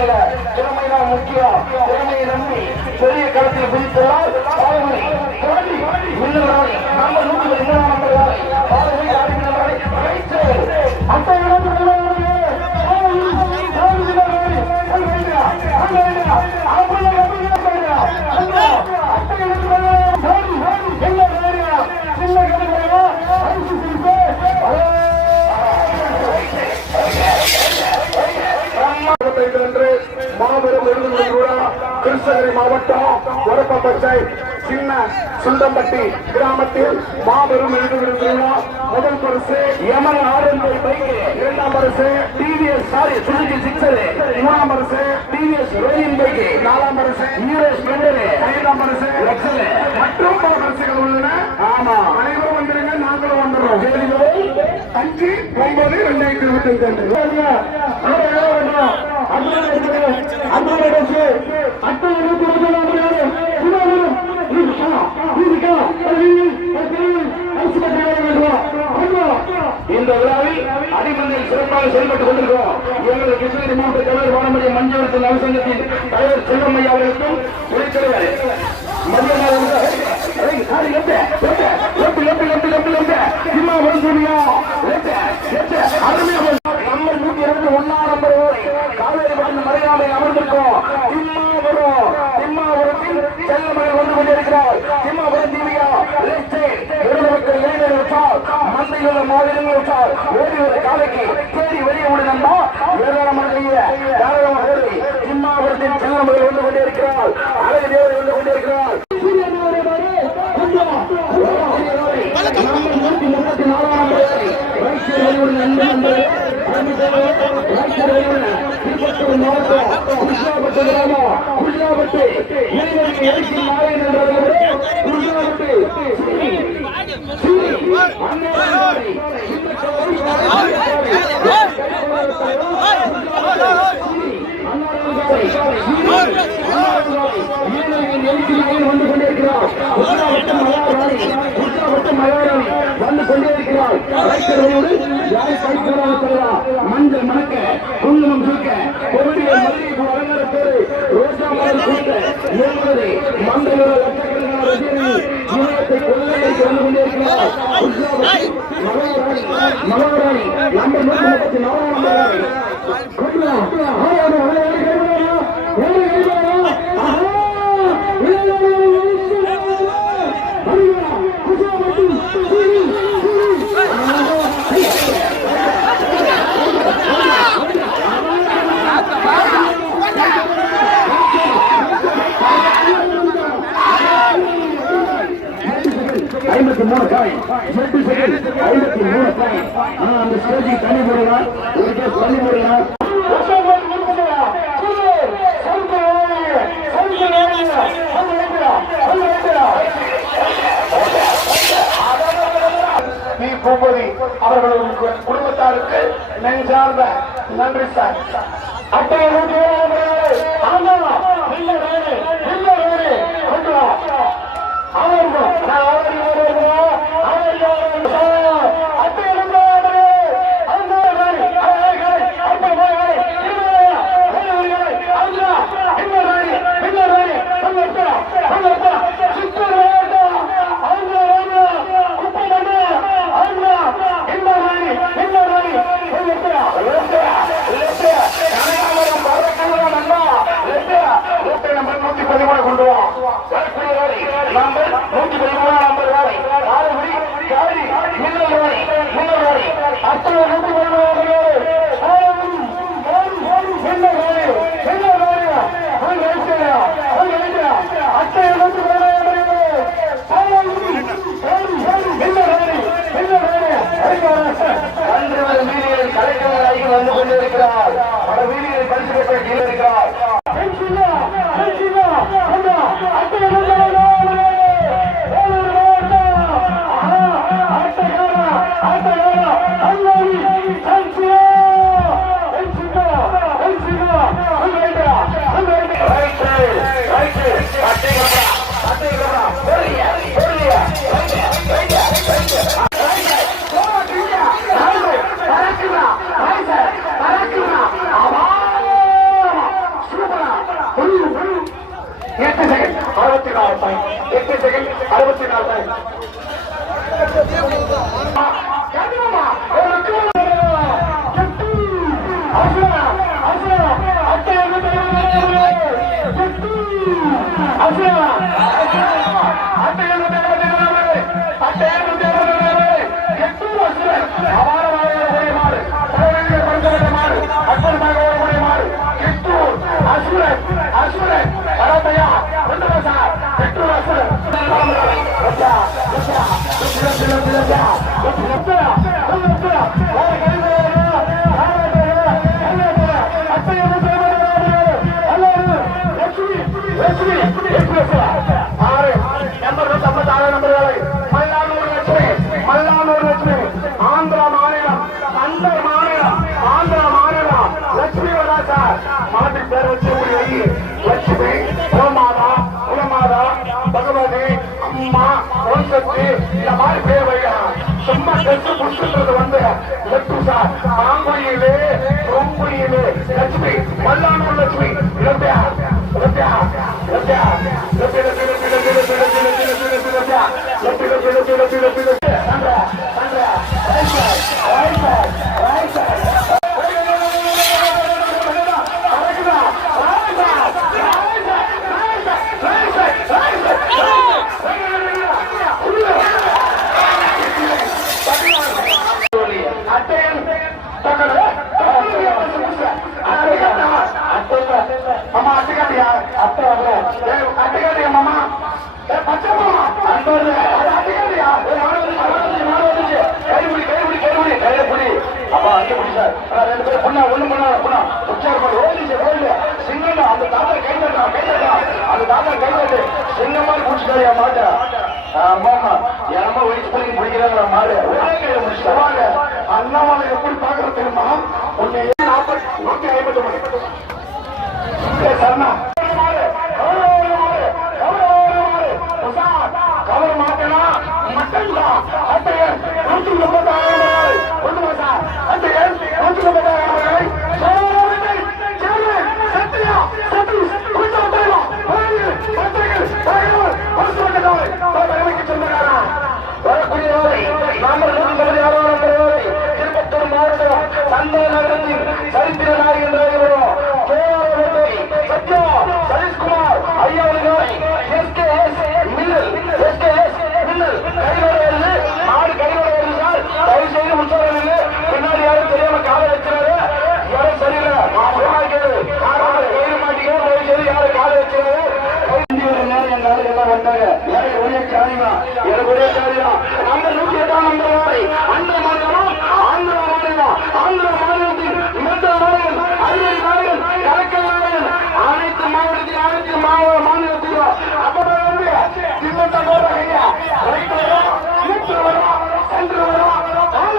திறமைதான் முக்கியம். திறமையை நம்பி பெரிய களத்தில் குதித்ததால் நம்ம 102 மாபெரும் கிருஷ்ணகிரி மாவட்டம் ஒரப்பப்பச்சை சின்ன சுண்டம்பட்டி கிராமத்தில் மாபெரும் முதல் பரிசு எமன் ஆரம்பை பைக்கு, இரண்டாம் பரிசு டிவிஎஸ் சுசுகி சிக்ஸர், மூணாம் பரிசு டிவிஎஸ் ரோயின் பைக்கு, நாலாம் பரிசு ஈரோ ஸ்பெண்டர், ஐந்தாம் பரிசு எக்ஸல் மற்றும் பல பரிசுகள் உள்ளன. ஆமா, அனைவரும் வந்துருங்க, நாங்களும் வந்துடுறோம். 5/9/2025 இந்த விழாவில் அடிமந்தில் சிறப்பாக செயல்பட்டுக் கொண்டிருக்கிறோம். எங்களது கிருஷ்ணகிரி மாவட்ட தலைவர் வானமணி மஞ்சள் நலசங்கத்தின் தலைவர் செல்வமையா அவர்களுக்கும் துணைத்தலைவர் மறையாமை அமர்ந்திருக்கோம். திம்மாபுரத்தில் செல்லமகள் வந்து கொண்டிருக்கிறார். திம்மாபுரம் தீவியா மந்தையுள்ள மாதிரிகள் விட்டால் ஓடி ஒரு காலைக்கு தேடி வெளியே விடுதா ஏராளமான திம்மாபுரத்தின் செல்லமகள் வந்து கொண்டிருக்கிறார். அழகு தேவரை வந்து கொண்டிருக்கிறார். வந்து கொண்டிருக்கிறார். வந்து கொண்டிருக்கிறார். மஞ்சள் மணக்க குங்குமம் தூக்க ரோஜா மலர் கொடுத்த மண்டல வந்து கொண்டிருக்கிறார். மகாராணி நம்பர் 134 53 காய் 53 காய். அந்த ஸ்டேஜி தண்ணி போடலாம், ஒரு கேஸ் தண்ணி போடலாம். பூபதி அவர்களுடைய குடும்பத்தாருக்கு நெஞ்சார்ந்த நன்றி சார். அட்டை வந்து கொண்டிருக்கிறார். பல வீதியில் பரிசு பெற்ற கீழே இருக்கிறார். 64 பாயிண்ட் 8 செகண்ட் 64 பாயிண்ட் லட்சுமி குலமாதா குலமாதா பகவதி அம்மா ஒன்சக்தி இந்த மாதிரி பேர் வைக்கலாம். சும்மா கெட்டு புடிச்சுன்றது வந்து லட்டு சார் மாங்குயிலே ரொம்புயிலே லட்சுமி மல்லானூர் லட்சுமி லட்யா லட்யா லட்யா லட்யா லட்யா லட்யா லட்யா லட்யா லட்யா லட்யா லட்யா Chandra Chandra right side right side மாமா அட்டுக்காட்டியா அத்தை அட்டுக்காட்டியா மாமா பச்சை மாமா அன்பது அட்டுக்காட்டியா கைகுடி கைகுடி கைகுடி கைகுடி அப்பா அங்கே பிடி சார் 2 பேரும் பொண்ணா ஒண்ணு பொண்ணா உச்சார் பண்ணி ஓடி சிங்கம் அந்த தாத்தா கை தட்டா அந்த தாத்தா கை தட்டு சிங்கம் மாதிரி குடிச்சுட்டாரியா மாட்டா ஆமாமா என்னமா ஒழிச்சு பண்ணி பிடிக்கிறாங்க மாடு ஒரே கையில முடிச்சுட்டாங்க அண்ணாமலை எப்படி பாக்குறது தெரியுமா ஒன்னு 150 சரணா கவர் மாட்டேனா மட்டும் தான் அட்டையன் 150,000 கொண்டு வா சார் அட்டையன் 150,000 சத்யா சதீஷ் கொஞ்சம் தேவா பத்திரிகை சொன்னாரா வரக்கூடிய நாமல் 156 திருப்பத்தூர் மாவட்டம் சந்தை நகரத்தில் சரித்திர நாயகன் சத்யா சதீஷ்குமார் ஐயா எஸ்கேஎஸ் மின்னல் கையோட நாடு கையோட சார் தயவு செய்து உற்சாகம் பின்னாடி யாரும் தெரியாம காலை வச்சுறாரு யாரும் சரியில்லை கயிறு மாட்டிக்க தயவு செய்து யாரும் காலை வச்சுறாரு எல்லாம் வந்தாங்க ஒரே காரியம் எனக்கு ஒரே காரியம் அந்த 108ஆம் நம்பர் வாரி அந்த மாநிலம் ஆந்திர மாநிலத்தில் மிருந்த நாயகன் அறிவியல் நாயகன் கலக்கல் நாயகன் அனைத்து மாவட்டத்தில் அனைத்து மாநிலத்திலும் அப்பதான் வந்து திமுக போடுறாங்க ரைட் வரும் லெப்ட் வரும் சென்டர் வரும் ஆள்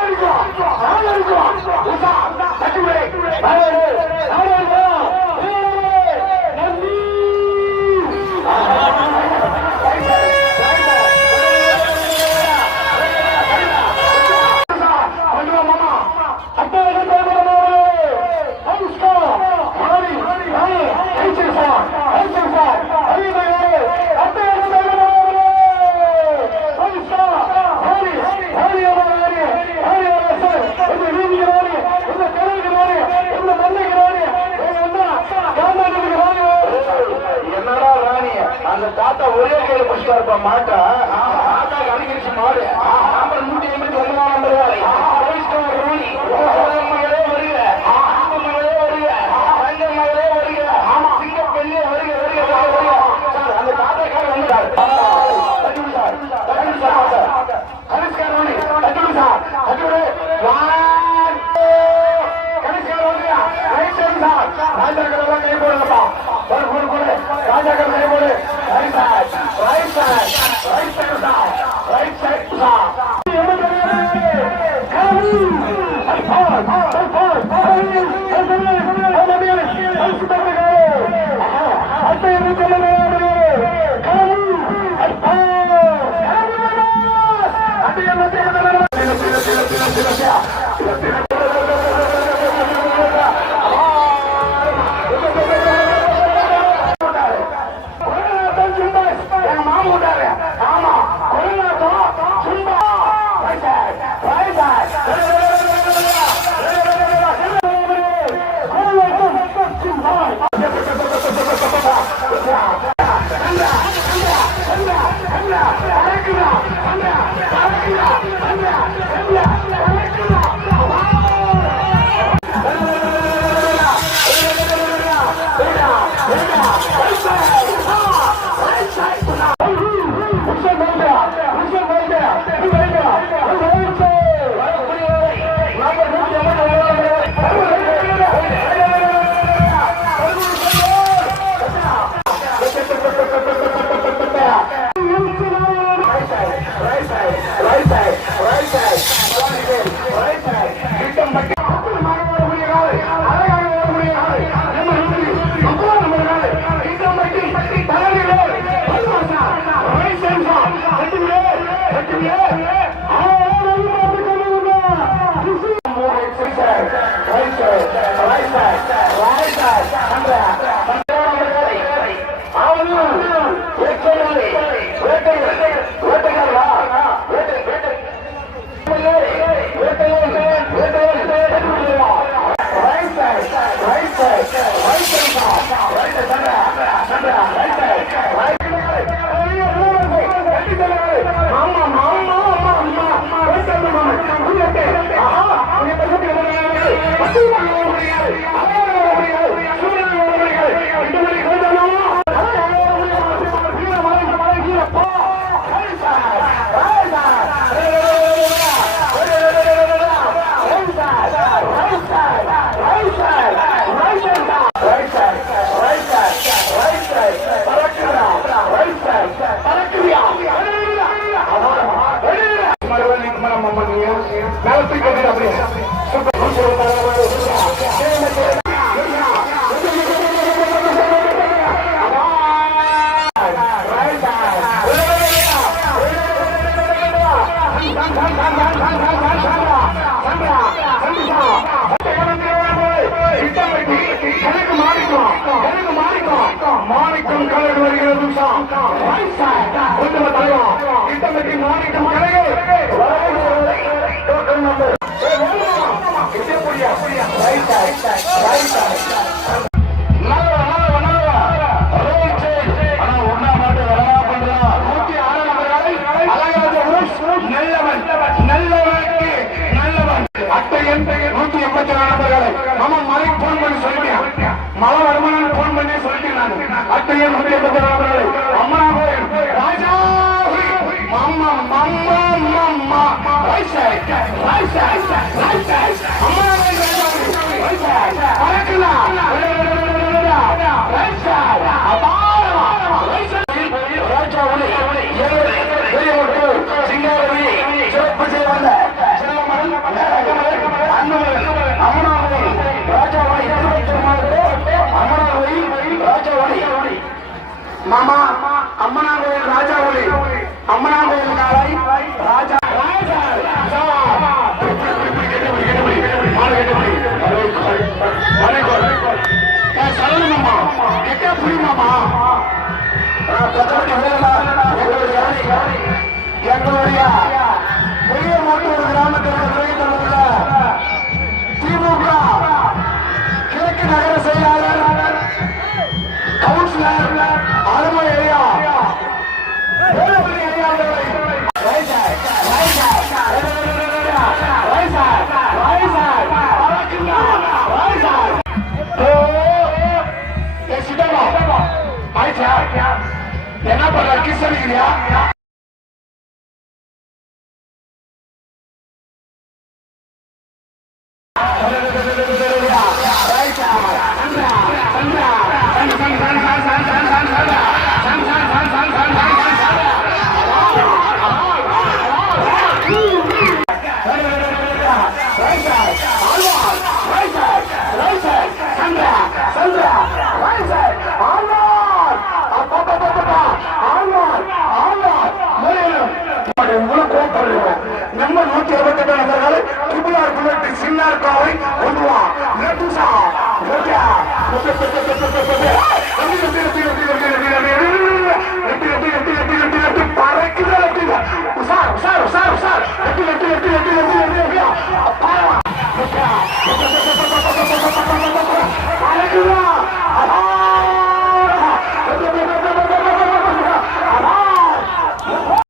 அடிக்கும் உஷா தட்டுவே அந்த தாத்தா ஒரே கையில புடிச்சா இருப்பா மாட்டா தாத்தா அடிக்கடிச்சு மாடு நம்பர் 159 நம்பர் வாரி அந்த தாத்தாக்கார வந்துட்டார் ராஜாக்கள் கை போடுங்கப்பா ராஜாக்கள் கை போடு right side right side right side மாணிக்கம் கலர் வருகிறது திட்டமிட்டு மாணிக்கம் நல்லவனுக்கு நல்லவன் அட்டை 184 நபர்களை நம்ம மலை போன் பண்ணி சொல்லிட்டேன். மழை வருமானம் போன் பண்ணி சொல்லிட்டேன். நான் அட்டை 184 நபர்களை அம்மா ராஜா மாமா மாமா மாமா மாமா அம்மனாகோயில் ராஜா ஒளி அம்மனாகோயில் நாளை ராஜா சரணமாமா கெட்ட புரியுமாமா